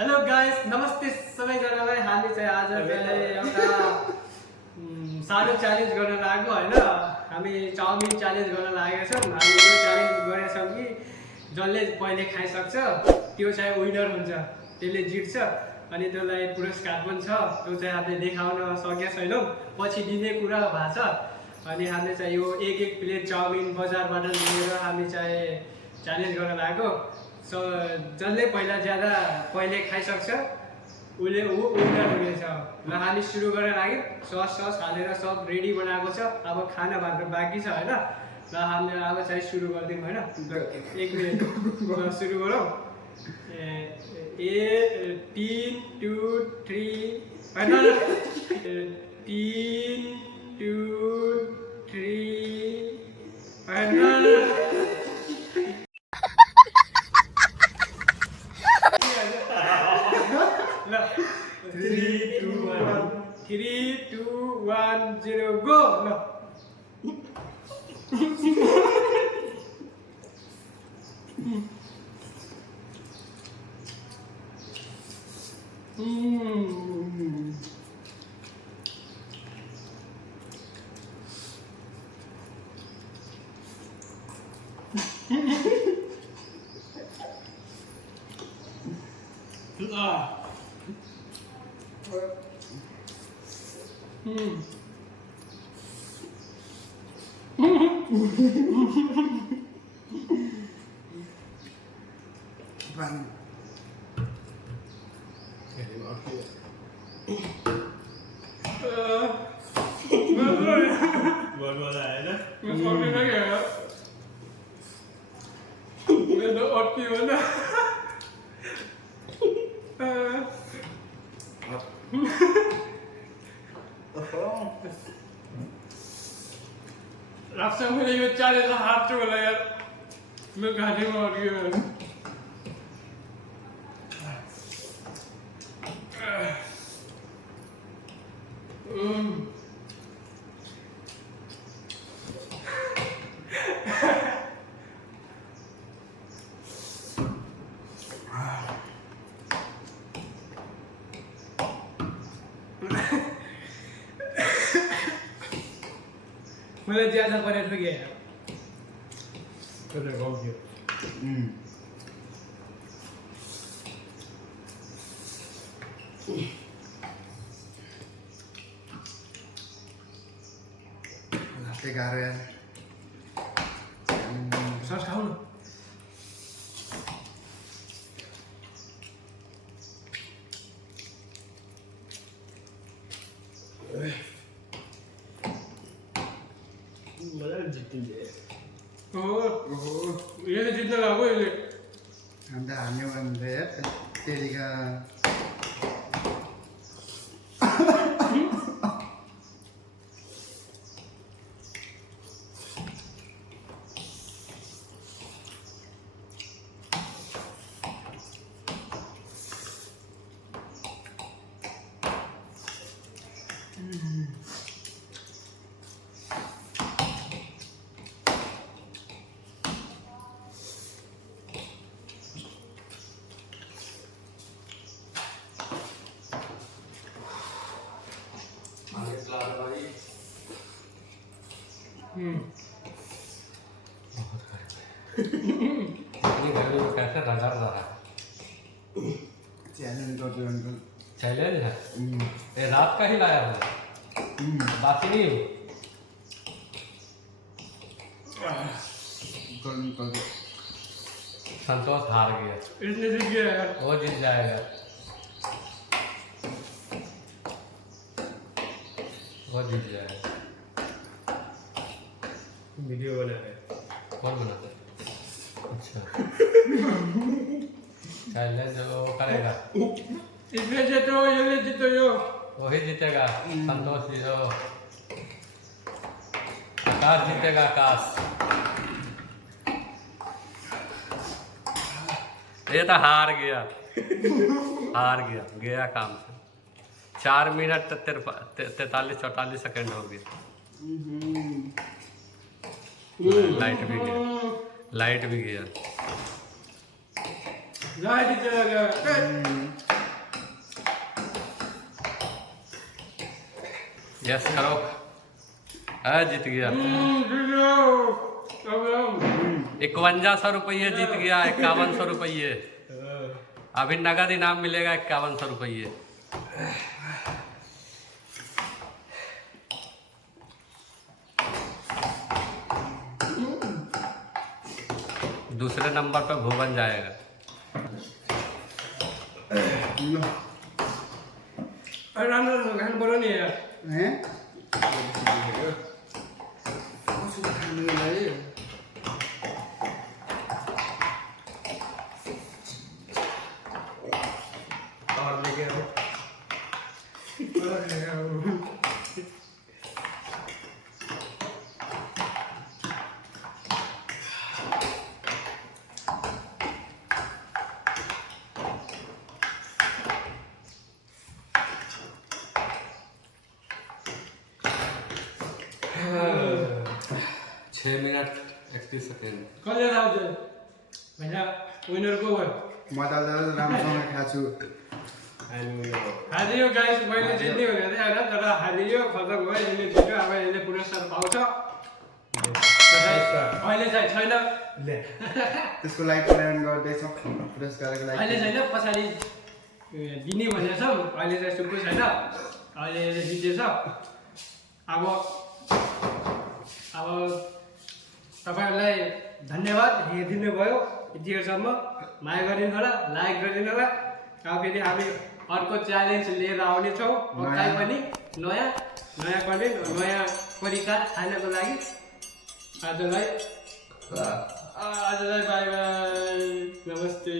Hello guys, नमस्ते सबैजनालाई। हामी चाहिँ आज एउटा सानो च्यालेन्ज गर्न लागेको हैन। हामी चाउमिन च्यालेन्ज गर्न लागेका छौँ। हामी यो च्यालेन्ज गरेछौँ कि जसले पहिले खाइसक्छ त्यो चाहिँ विनर हुन्छ, त्यसले जित्छ। अनि त्यसलाई पुरस्कार पनि छ, त्यो चाहिँ हामीले देखाउन सकेका छैनौँ, पछि दिने कुरा भएको छ। अनि हामीले चाहिँ यो एक प्लेट चाउमिन बजारबाट लिएर हामी चाहिँ च्यालेन्ज गर्न लागेको। जसले पहिले खाइसक्छ उसले विनर हुनेछ। र हामी सुरु गर्न लाग्यौँ। सस हालेर सब रेडी बनाएको छ। अब खाना भात बाँकी छ होइन। र हामीले अब चाहिँ सुरु गरिदिउँ होइन। एक मिनट सुरु गरौँ। 3 2 3 होइन, 3 2 3 होइन। ल 3 2 1 0 गो। ल लाग्छ मैले यो च्यालेन्ज हार्छु होला यार। मेरो घाँटीमा अड्कियो। मैले ज्यादा परेर गए कतै गाउँथ्यो। लास्टै गाह्रो यार। सस खाऊ न। ये जितना लागो ये अन्त हामी भन्दा यार तेरिका अपनी घर में कैसे नजर रहा च्यालेन्ज गर्छु अङ्कल। चैलेंज है ये रात का ही लाया हूँ बाकी नहीं हूँ। संतोष हार गया, इसने जीत गया यार। वो जीत जाएगा, वो जीत जाएगा। वीडियो बना रहे। कौन बनाता है? अच्छा चैलेंज वो करेगा, इसमें जीतो ये जीतो यो वही जीतेगा। संतोष जी तो आकाश जीतेगा। आकाश ये तो हार गया, हार गया, गया काम से। 4 मिनट 43-44 सेकंड हो गए। लाइट भी गया, लाइट भी गया। लाइट चला गया। यस करो। जीत गया। 5100 रुपये जीत गया। 5100 रुपये अभी नगद इनाम मिलेगा। 5100 रुपये। दूसरे नंबर पे भुवन जाएगा। बोलो नहीं यार हैं कुछ खाने के लिए और लेके आओ। छः मिनट 31 सेकेन्ड। कसले थाहा भैया विनर को भयो म त राम्रोसँग खाछु हारियो गाइस मैले जित्ने भनेको थिएँ होइन तर हारियो खतम भयो यसले जित्यो अब यसले पुरस्कार पाउँछ अहिले चाहिँ छैन त्यसको लागि प्लान गर्दैछौँ पुरस्कारको लागि अहिले छैन पछाडि दिने भनेको छौँ अहिले चाहिँ सुक्नु छैन अहिले यसले जितेछ अब तपाईँहरूलाई धन्यवाद हेरिदिनु भयो यतिखेरसम्म माया गरिदिनु होला लाइक गरिदिनु होला अब फेरि हामी अर्को च्यालेन्ज लिएर आउनेछौँ पक्कै पनि नयाँ कन्टेन्ट नयाँ परिकार खानको लागि आजलाई बाई बाई नमस्ते।